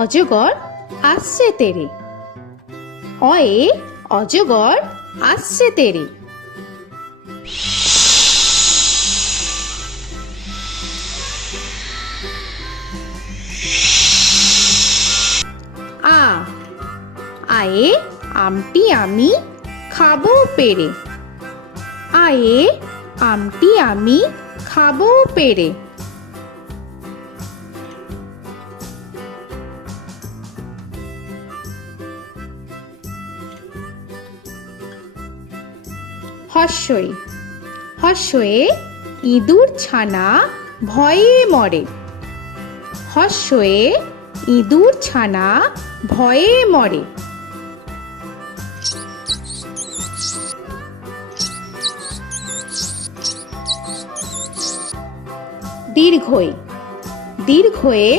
অজগর আসছে তেরে। অয়ে অজগর আসছে তেরে। আ আয়ে আমটি আমি খাবো পেরে। আয়ে আমটি আমি খাবো পেরে। হর্ষই হর্ষয়ে ইঁদুর ছানা ভয়ে মরে। হর্ষয়ে ইঁদুর ছানা ভয়ে মরে। দীর্ঘই দীর্ঘয়ে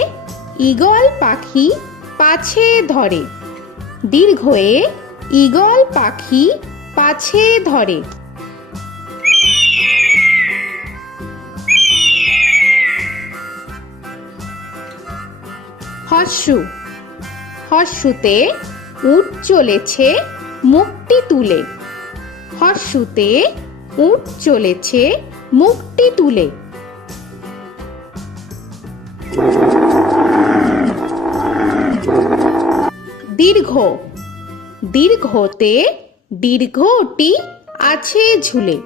ঈগল পাখি পাছে ধরে। দীর্ঘয়ে ঈগল পাখি পাছে ধরে। হর্ষু হর্ষুতে উট চলেছে মুখটি তুলে। হর্ষুতে উট চলেছে মুখটি তুলে। দীর্ঘ দীর্ঘতে দীর্ঘটি আছে ঝুলে।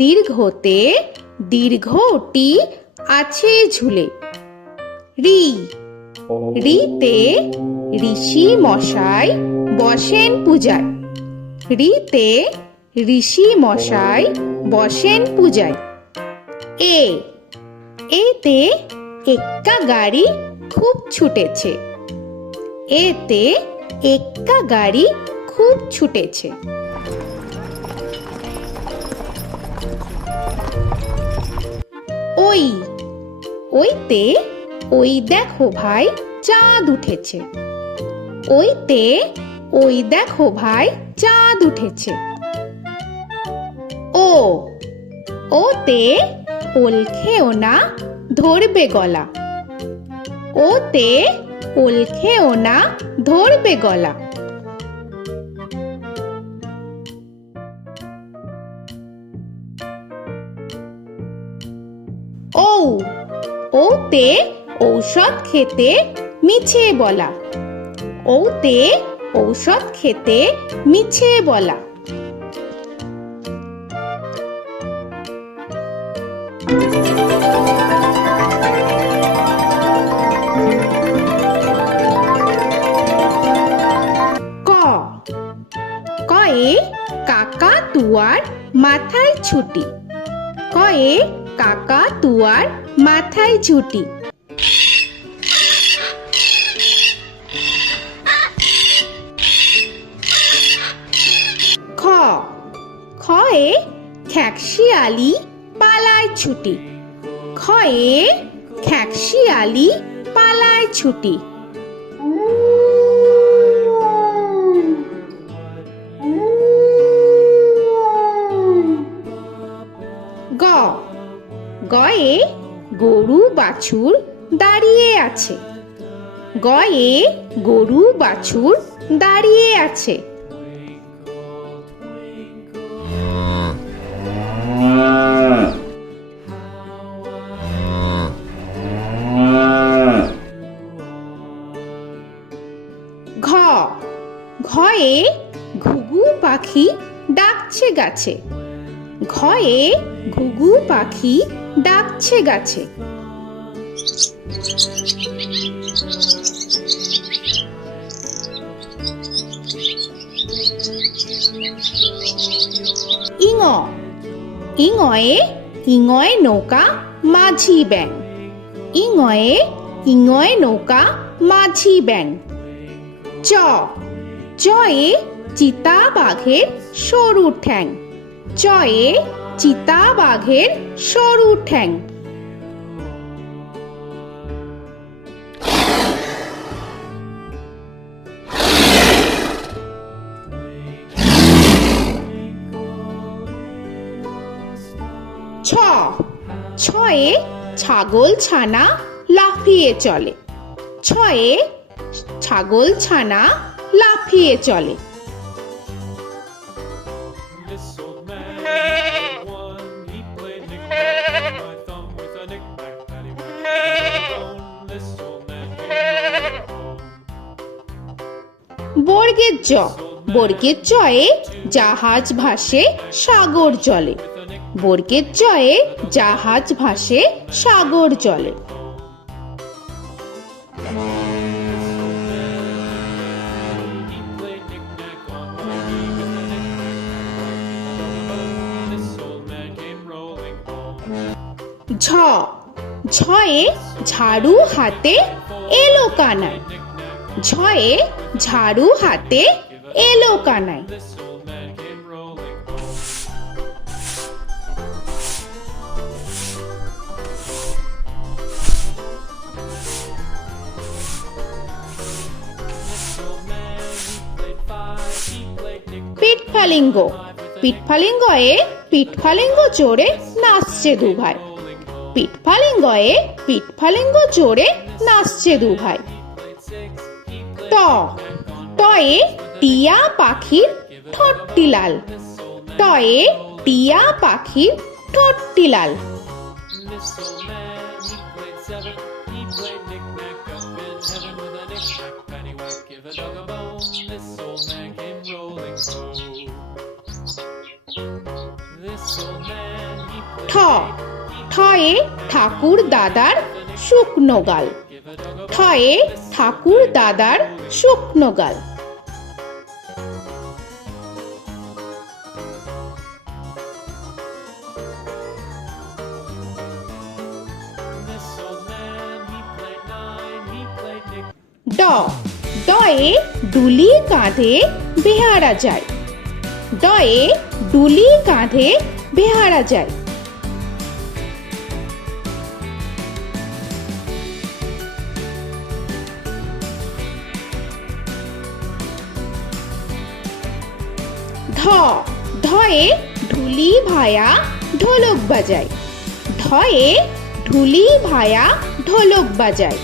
দীর্ঘতে দীর্ঘটি আছে ঝুলে। রি রিতে ঋষি মশাই বসেন পূজায়। রিতে ঋষি মশাই বসেন পূজায়। এ এতে এক্কা গাড়ি খুব ছুটেছে। এতে এক্কা গাড়ি খুব ছুটেছে। ওই ওইতে ওই দেখো ভাই চাঁদ উঠেছে। ওইতে ওই দেখো ভাই চাঁদ উঠেছে। ও ওতে ওল খেও না ধরবে গলা। ওতে ওল খেও না ধরবে গলা। ঔ ওতে ঔষধ খেতে মিছে বলা। ওতে ঔষধ খেতে মিছে বলা। ক কয়ে কাকা তুয়ার মাথায় ছুটি। কয়ে কাকা তুয়ার মাথায় ছুটি। খ খয়ে খ্যাকশিয়ালি পালায় ছুটি। খয়ে খ্যাকশিয়ালি পালায় ছুটি। গ গয়ে গরু বাছুর দাঁড়িয়ে আছে। গয়ে গরু বাছুর দাঁড়িয়ে আছে। ঘ ঘয়ে ঘুঘু পাখি ডাকছে গাছে। ঘয়ে ঘুঘু পাখি ডাকছে গাছে। ইঙ ইঙয়ে ইঙয় নৌকা মাঝি ব্যাং। ইঙয়ে ইঙয় নৌকা মাঝি ব্যাং। চ চয়ে চিতা বাঘের সরু ঠ্যাং। চয়ে চিতা বাঘের সরু ঠ্যাং। ছ ছয়ে ছাগল ছানা লাফিয়ে চলে। ছয়ে ছাগল ছানা লাফিয়ে চলে। This old man had one. He played knick-knack on my thumb with a knick-knack, paddywhack, bone. This old man came rolling home. বর্গের জ, বর্গের জয়ে জাহাজ ভাসে সাগর জলে। বর্গের জয়ে জাহাজ ভাসে সাগর জলে। He played knick-knack on my knee with a knick-knack, bone. This old man came rolling home. ঝ, ঝয়ে ঝাড়ু হাতে এলো কানাই। ঝয়ে ঝাড়ু হাতে এলো Kanai. This old man came rolling home. This old man, he played five. He played knick-knack. পিঠফালিঙ্গ, পিঠফালিঙ্গয়ে পিঠফালিঙ্গ চড়ে নাচছে দু ভাই। পিঠফালিঙ্গয়ে পিঠফালিঙ্গ চড়ে নাচছে দু ভাই। ট, টয়ে টিয়া পাখির ঠোঁটটি লাল। টয়ে টিয়া পাখির ঠোঁটটি লাল। This old man, he played seven. He played knick-knack up in heaven with a knick-knack, paddywhack, give a dog a bone. This old man came rolling home. This old man, he ঠ, played ঠয়ে ঠাকুর দাদার শুকনো গাল। give a dog a ঠয়ে ঠাকুর দাদার শুকনো গাল। This old man, he played nine. He played knick. ড, ডয়ে ডুলি কাঁধে বেহারা যায়। ডয়ে ডুলি কাঁধে বেহারা যায়। ধ, ধয়ে ঢুলি ভায়া ঢোলক বাজায়। ধয়ে ঢুলি ভায়া ঢোলক বাজায়।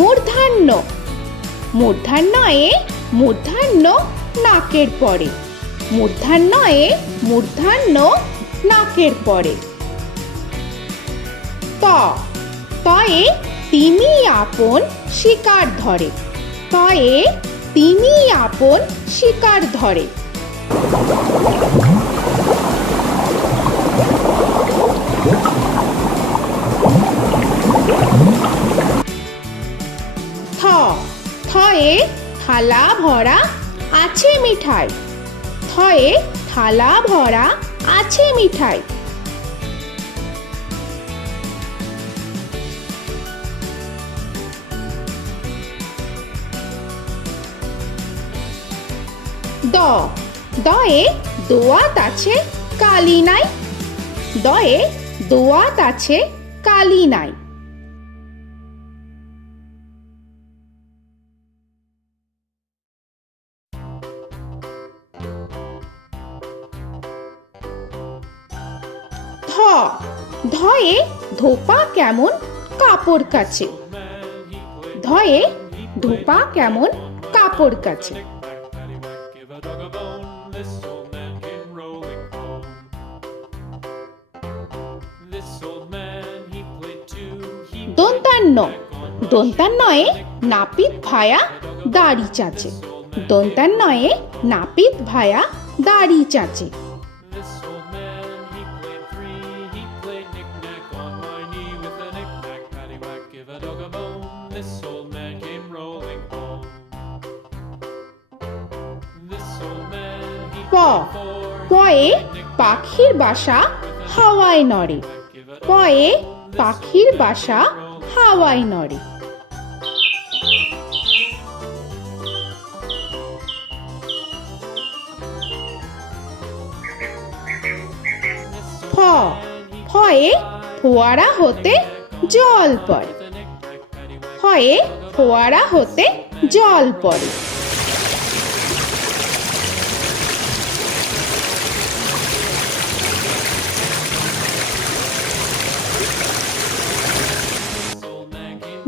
মূর্ধন্য, মূর্ধন্যয়ে মূর্ধন্য নাকের পরে। মূর্ধন্যয়ে মূর্ধন্য নাকের পরে। ত, তয়ে তিমি আপন শিকার ধরে। তয়ে তিমি আপন শিকার ধরে। থ, থয়ে থালা ভরা আছে মিঠাই। থয়ে থালা ভরা আছে মিঠাই। দ, দয়ে দোয়াত আছে কালি নাই। দয়ে দোয়াত আছে কালি নাই। ধ, ধয়ে ধোপা কেমন কাপড় কাছে। ধয়ে ধোপা কেমন কাপড় কাছে। Paddywhack, give a dog a bone. This old man came rolling home. This old man, he played two. He দন্তান্ন, দন্তান্নয়ে নাপিত ভায়া দাড়ি চাচে। দন্তান্নয়ে নাপিত ভায়া দাড়ি চাচে। This old man, he played three. He played knick-knack on my knee with a knick-knack, paddywhack, give a dog a bone. This old man came rolling home. This old man, he প, played four. পয়ে পাখির বাসা হাওয়ায় নড়ে। পয়ে পাখির বাসা হাওয়ায় নড়ে। ফ, ফয়ে ফোয়ারা হতে জল পড়ে। ফয়ে ফোয়ারা হতে জল পড়ে।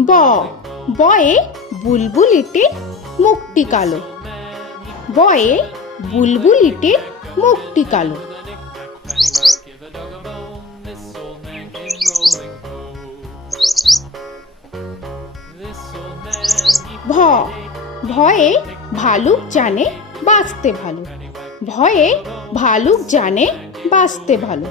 ব বয়ে বুলবুলিটির মুখটি কালো। বয়ে বুলবুলিটির মুখটি কালো। Give a dog a bone, this old man came rolling home. This old man, he ভ ভয়ে ভালুক জানে বাঁচতে ভালো। ভয়ে ভালুক জানে বাঁচতে ভালো।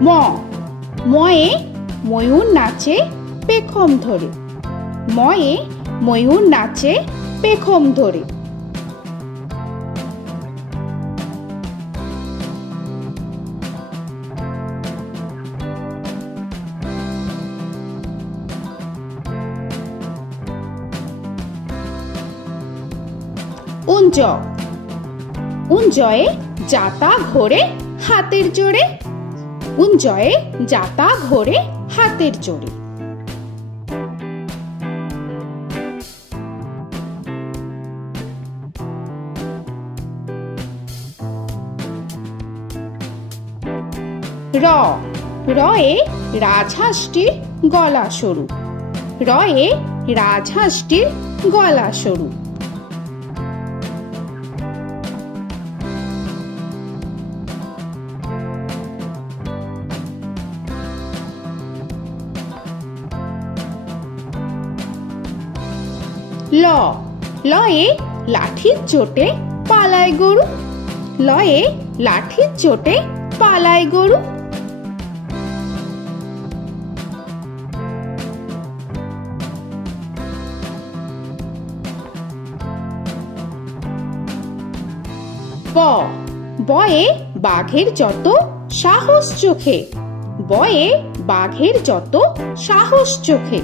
ম ময়ে ময়ূর নাচে পেখম ধরে। ময়ে ময়ূর নাচে পেখম ধরে। উঞ্জ উঞ্জয়ে যাতা ঘোরে হাতের জোরে। উঞ্জয়ে যাতা ঘোরে হাতের জোরে। র রয়ে রাজহাঁসটির গলা সরু। রয়ে রাজহাঁসটির গলা সরু। ল লয়ে লাঠির চোটে পালায় গরু। লয়ে লাঠির চোটে পালায় গরু। ব বয়ে বাঘের যত সাহস চোখে। বয়ে বাঘের যত সাহস চোখে।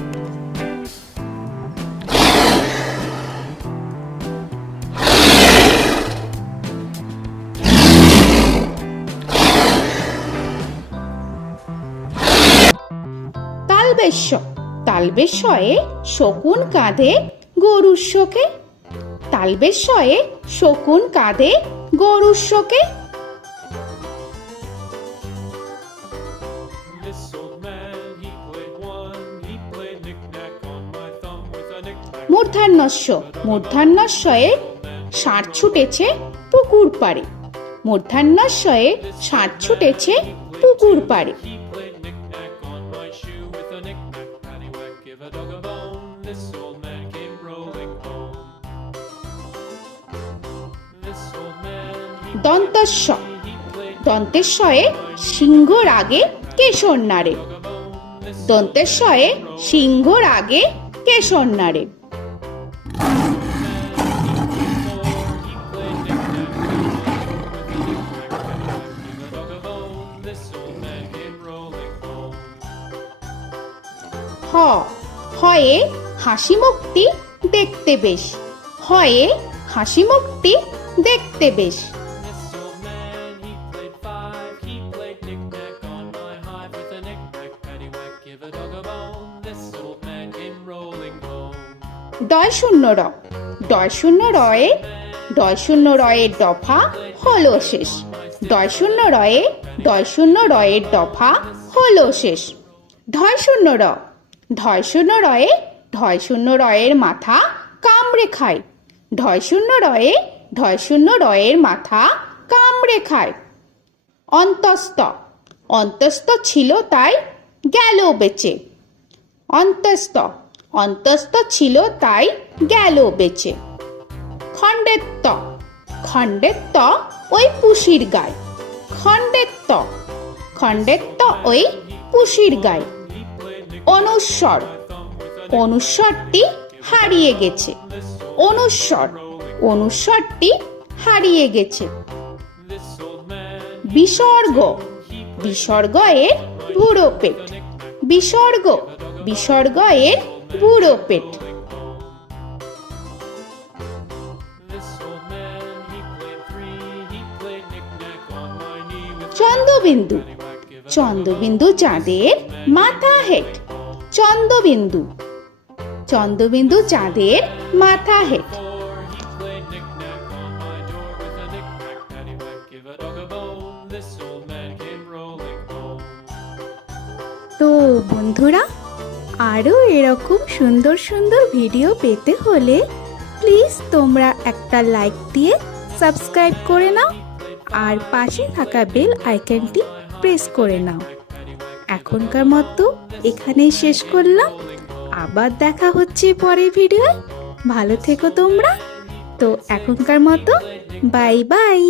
তালবেশ্য তালবেশ্যয়ে শকুন কাঁধে গরুর শোকে। তালবেশ্যয়ে শকুন কাঁধে গরুর শোকে। This old man, he played one, he played knick-knack on my thumb with a knick-knack. মূর্ধন্যস্য মূর্ধন্যস্বয়ে ষাঁড় ছুটেছে পুকুর পাড়ে। মূর্ধন্যস্বয়ে ষাঁড় ছুটেছে পুকুর পাড়ে। He played knick-knack on my shoe with a knick-knack, paddywhack, give a dog a bone. This old man came rolling home. This old man, দন্তস্ব he played দন্তেশ্বয়ে সিংহর আগে কেশর নাড়ে। dog a bone. This দন্তেশ্বয়ে সিংহর আগে কেশর নাড়ে। he played knick-knack on my shoe with a knick-knack, paddywhack, give a dog a bone. This old man came rolling home. হ হয়ে হাসি মুখটি দেখতে বেশ। হয়ে হাসি মুখটি দেখতে বেশ। This old man, he played five, he played knick-knack on my hive with a knick-knack, paddywhack, give a dog a bone. This old man came rolling home. ডয় শূন্য র ডয় শূন্য রয়ে ডয় শূন্য রয়ের দফা হলো শেষ। ডয় শূন্য রয়ে ডয় শূন্য রয়ের দফা হলো শেষ। ঢয় শূন্য র ঢয় শূন্য রয়ে ঢয় শূন্য রয়ের মাথা কামড়ে খায়। ঢয় শূন্য রয়ে ঢয় শূন্য রয়ের মাথা কামড়ে খায়। অন্তস্থ অন্তস্থ ছিল তাই গেল বেঁচে। অন্তস্থ অন্তস্থ ছিল তাই গেল বেঁচে। খণ্ডেত্ব খণ্ডেত্ব ওই পুষির গায়। খণ্ডেত্ব খণ্ডেত্ব ওই পুষির গায়। অনুস্বর অনুস্বরটি হারিয়ে গেছে। অনুস্বর অনুস্বরটি হারিয়ে গেছে। This old man, বিসর্গ বিসর্গ এর বুড়ো পেট। বিসর্গ বিসর্গ এর বুড়ো পেট। this old man, he played three, he played knick-knack on my knee with Chandrabindu paddywhack, give a Chandrabindu চাঁদের মাথা হেট। চন্দ্রবিন্দু চন্দ্রবিন্দু চাঁদের মাথা head. Before he played knick-knack on my door with a knick-knack, paddywhack, give a dog a bone. This old man came rolling home. তো বন্ধুরা, আরও এরকম সুন্দর সুন্দর ভিডিও পেতে হলে প্লিজ তোমরা একটা লাইক দিয়ে সাবস্ক্রাইব করে নাও আর পাশে থাকা বেল আইকনটি প্রেস করে নাও। এখনকার মতো এখানেই শেষ করলাম, আবার দেখা হচ্ছে পরের ভিডিও। ভালো থেকো তোমরা। তো এখনকার মতো বাই বাই।